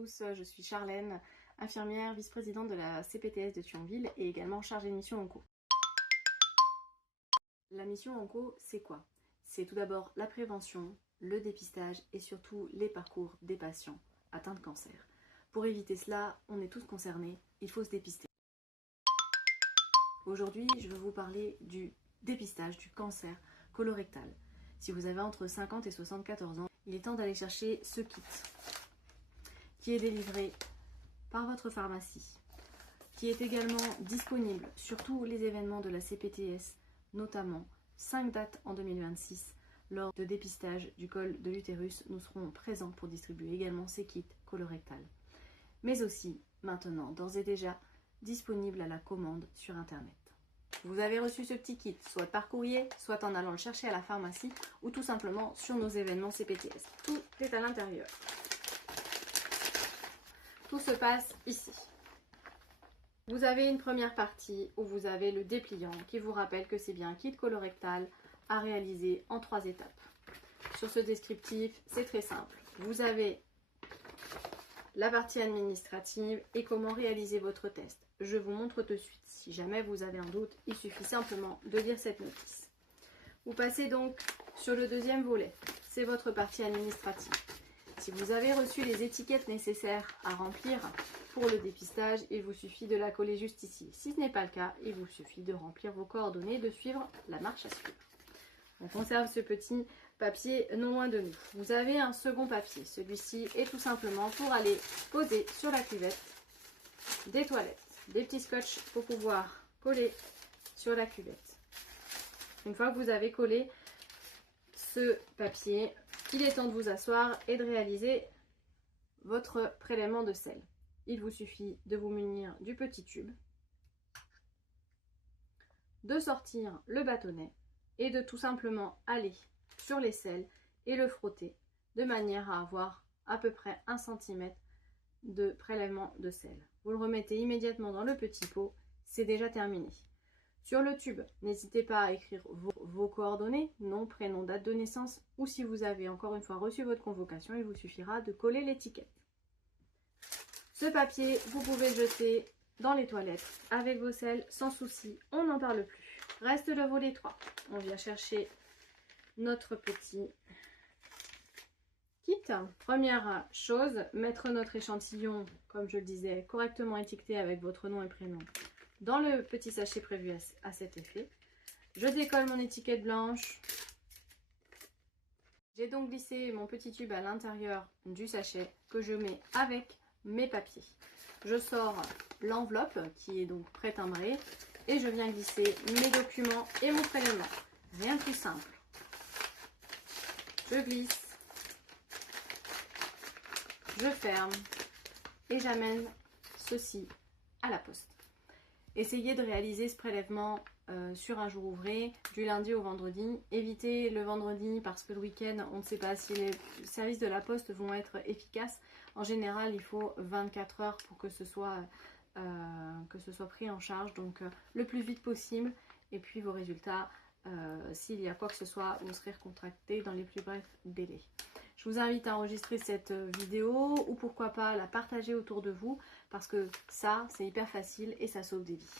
tous, je suis Charlène, infirmière vice-présidente de la CPTS de Thionville et également chargée de mission onco. La mission onco, c'est quoi? C'est tout d'abord la prévention, le dépistage et surtout les parcours des patients atteints de cancer. Pour éviter cela, on est tous concernés, il faut se dépister. Aujourd'hui, je vais vous parler du dépistage du cancer colorectal. Si vous avez entre 50 et 74 ans, il est temps d'aller chercher ce kit qui est délivré par votre pharmacie, qui est également disponible sur tous les événements de la CPTS, notamment 5 dates en 2026. Lors de dépistage du col de l'utérus, nous serons présents pour distribuer également ces kits colorectales. Mais aussi, maintenant, d'ores et déjà, disponible à la commande sur Internet. Vous avez reçu ce petit kit, soit par courrier, soit en allant le chercher à la pharmacie, ou tout simplement sur nos événements CPTS. Tout est à l'intérieur. Tout se passe ici. Vous avez une première partie où vous avez le dépliant qui vous rappelle que c'est bien un kit colorectal à réaliser en 3 étapes. Sur ce descriptif, c'est très simple. Vous avez la partie administrative et comment réaliser votre test. Je vous montre de suite. Si jamais vous avez un doute, il suffit simplement de lire cette notice. Vous passez donc sur le deuxième volet. C'est votre partie administrative. Si vous avez reçu les étiquettes nécessaires à remplir pour le dépistage, il vous suffit de la coller juste ici. Si ce n'est pas le cas, il vous suffit de remplir vos coordonnées et de suivre la marche à suivre. On conserve ce petit papier non loin de nous. Vous avez un second papier. Celui-ci est tout simplement pour aller poser sur la cuvette des toilettes. Des petits scotch pour pouvoir coller sur la cuvette. Une fois que vous avez collé ce papier, il est temps de vous asseoir et de réaliser votre prélèvement de sel. Il vous suffit de vous munir du petit tube, de sortir le bâtonnet et de tout simplement aller sur les selles et le frotter de manière à avoir à peu près 1 cm de prélèvement de sel. Vous le remettez immédiatement dans le petit pot, c'est déjà terminé. Sur le tube, n'hésitez pas à écrire vos coordonnées, nom, prénom, date de naissance, ou si vous avez encore une fois reçu votre convocation, il vous suffira de coller l'étiquette. Ce papier, vous pouvez le jeter dans les toilettes avec vos selles sans souci, on n'en parle plus. Reste le volet 3. On vient chercher notre petit kit. Première chose, mettre notre échantillon, comme je le disais, correctement étiqueté avec votre nom et prénom dans le petit sachet prévu à cet effet. Je décolle mon étiquette blanche. J'ai donc glissé mon petit tube à l'intérieur du sachet que je mets avec mes papiers. Je sors l'enveloppe qui est donc pré-timbrée et je viens glisser mes documents et mon prélèvement. Rien de plus simple. Je glisse, je ferme et j'amène ceci à la poste. Essayez de réaliser ce prélèvement sur un jour ouvré, du lundi au vendredi. Évitez le vendredi parce que le week-end, on ne sait pas si les services de la poste vont être efficaces. En général, il faut 24 heures pour que ce soit pris en charge. Donc, le plus vite possible. Et puis, vos résultats, s'il y a quoi que ce soit, vous serez recontractés dans les plus brefs délais. Je vous invite à enregistrer cette vidéo ou pourquoi pas la partager autour de vous parce que ça, c'est hyper facile et ça sauve des vies.